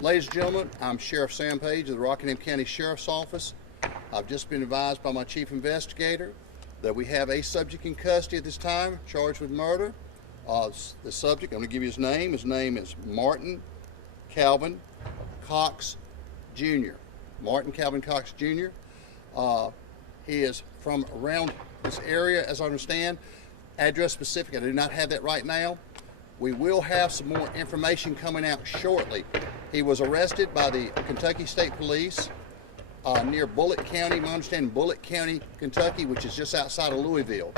Ladies and gentlemen, I'm Sheriff Sam Page of the Rockingham County Sheriff's Office. I've just been advised by my chief investigator that we have a subject in custody at this time, charged with murder. The subject, I'm going to give you his name. His name is Martin Calvin Cox Jr. Martin Calvin Cox Jr. He is from around this area, as I understand. Address specific, I do not have that right now. We will have some more information coming out shortly. He was arrested by the Kentucky State Police near Bullitt County, my understanding, Bullitt County, Kentucky, which is just outside of Louisville.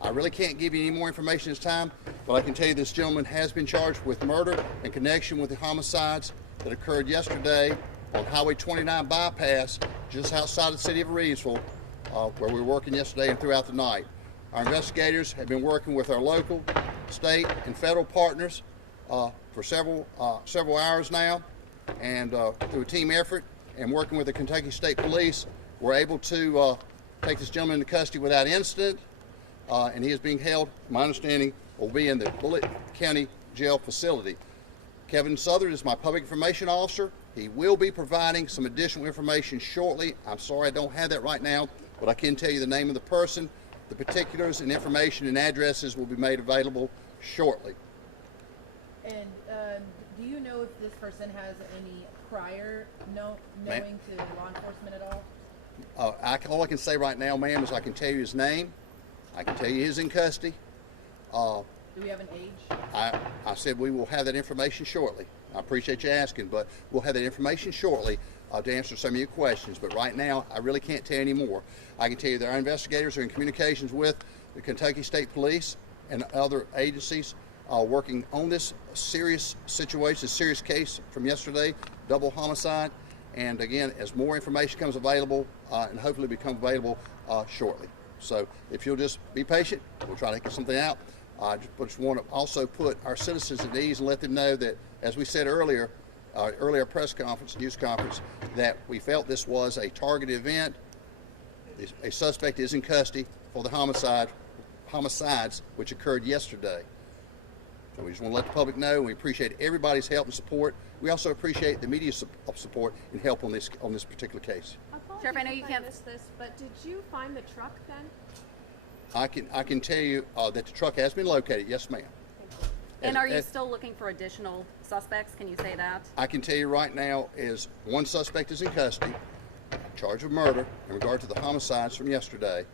I really can't give you any more information this time, but I can tell you this gentleman has been charged with murder in connection with the homicides that occurred yesterday on Highway 29 bypass just outside the city of Reidsville, where we were working yesterday and throughout the night. Our investigators have been working with our local, state, and federal partners for several hours now, and through a team effort and working with the Kentucky State Police, we're able to take this gentleman into custody without incident, and he is being held, my understanding, will be in the Bullitt County Jail facility. Kevin Southern is my public information officer. He will be providing some additional information shortly. I'm sorry I don't have that right now, but I can tell you the name of the person. The particulars and information and addresses will be made available shortly. And do you know if this person has any prior knowing to law enforcement at all? All I can say right now, ma'am, is I can tell you his name. I can tell you he's in custody. Do we have an age? I said we will have that information shortly. I appreciate you asking, but we'll have that information shortly to answer some of your questions. But right now, I really can't tell you any more. I can tell you that our investigators are in communications with the Kentucky State Police and other agencies working on this serious situation, serious case from yesterday, double homicide. And again, as more information comes available, and hopefully become available shortly. So if you'll just be patient, we'll try to get something out. I just want to also put our citizens at ease and let them know that, as we said earlier, press conference, news conference, that we felt this was a targeted event. A suspect is in custody for the homicides which occurred yesterday. So we just want to let the public know, and we appreciate everybody's help and support. We also appreciate the media's support and help on this particular case. Sheriff, I know you can't miss this, but did you find the truck then? I can tell you that the truck has been located. Yes, ma'am. And are you still looking for additional suspects? Can you say that? I can tell you right now is one suspect is in custody, charged with murder in regard to the homicides from yesterday.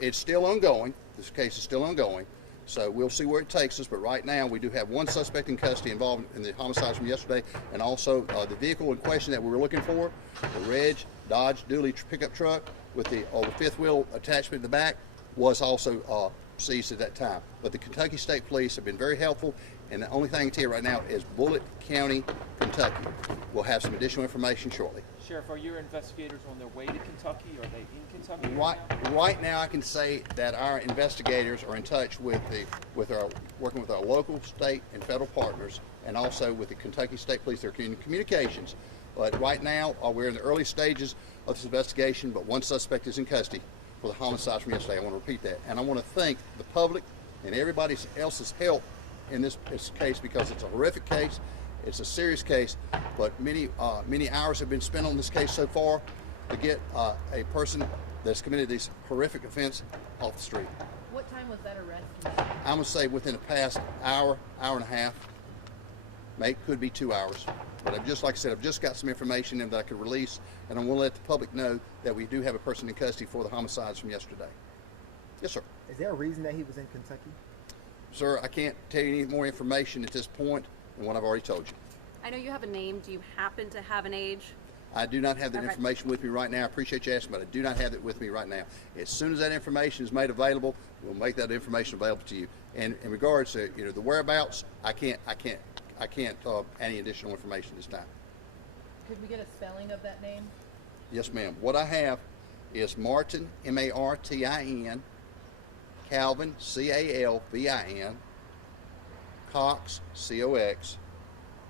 It's still ongoing. This case is still ongoing. So we'll see where it takes us, but right now we do have one suspect in custody involved in the homicides from yesterday, and also the vehicle in question that we were looking for, the red Dodge Dually pickup truck with the fifth wheel attachment in the back, was also seized at that time. But the Kentucky State Police have been very helpful, and the only thing I can tell you right now is Bullitt County, Kentucky. We'll have some additional information shortly. Sheriff, are your investigators on their way to Kentucky? Are they in Kentucky Right now I can say that our investigators are in touch working with our local, state, and federal partners, and also with the Kentucky State Police. They're in communications. But right now, we're in the early stages of this investigation, but one suspect is in custody for the homicides from yesterday. I want to repeat that. And I want to thank the public and everybody else's help in this case, because it's a horrific case. It's a serious case, but many hours have been spent on this case so far to get a person that's committed this horrific offense off the street. What time was that arrest made? I'm going to say within the past hour and a half, could be 2 hours. But like I said, I've just got some information that I could release, and I want to let the public know that we do have a person in custody for the homicides from yesterday. Yes, sir. Is there a reason that he was in Kentucky? Sir, I can't tell you any more information at this point than what I've already told you. I know you have a name. Do you happen to have an age? I do not have that information with me right now. I appreciate you asking, but I do not have it with me right now. As soon as that information is made available, we'll make that information available to you. And in regards to the whereabouts, I can't add any additional information this time. Could we get a spelling of that name? Yes, ma'am. What I have is Martin, Martin, Calvin, Calvin, Cox, Cox,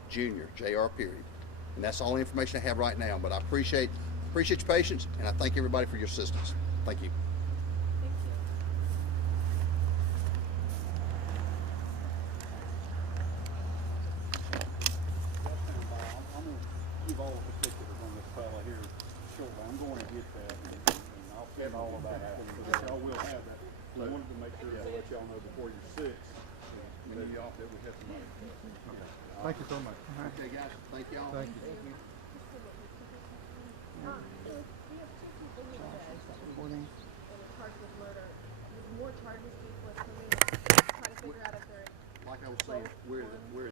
Jr., Jr. period. And that's all the information I have right now. But I appreciate your patience, and I thank everybody for your assistance. Thank you. and all of that out, so that y'all will have that. We wanted to make sure to let y'all know before you're 6, and then you off that we had somebody. Thank you so much. Okay, guys, thank y'all. Thank you. And charged with murder. Would more charges be forthcoming? Trying to figure out if they're Like I was saying, we're